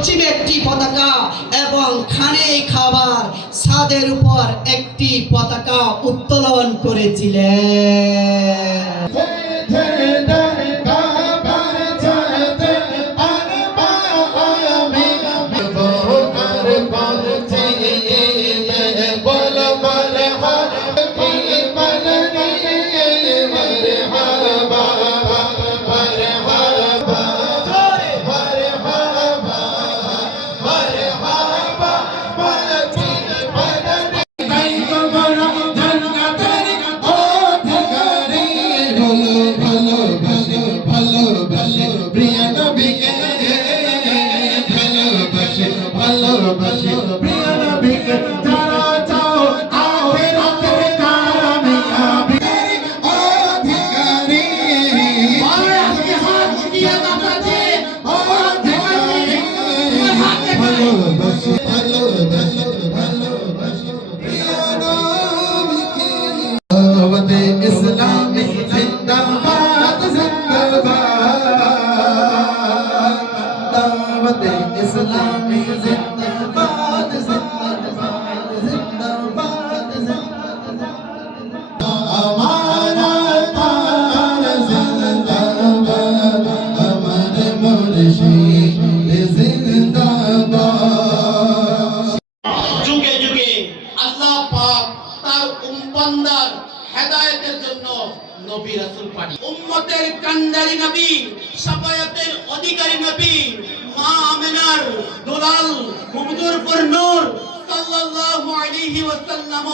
পশ্চিমে একটি পতাকা এবং খানে খাবার ছাদের উপর একটি পতাকা উত্তোলন করেছিলেন। যুগে যুগে আল্লাহ পাক তার উম্মতের হেদায়েতের জন্য নবী রাসূল পাঠিয়েছেন। উম্মতের কান্ডারি নবী, শাফায়াতের অধিকারী নবী, মা আমিনার দুলাল হুজুরপুর নূর সাল্লাল্লাহু আলাইহি ওয়াসাল্লাম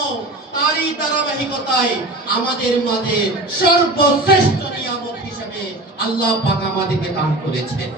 তারই ধারাবাহিকতায় আমাদের মাঝে সর্বশ্রেষ্ঠ নিয়ামত হিসেবে আল্লাহ পাক আমাদেরকে দান করেছেন।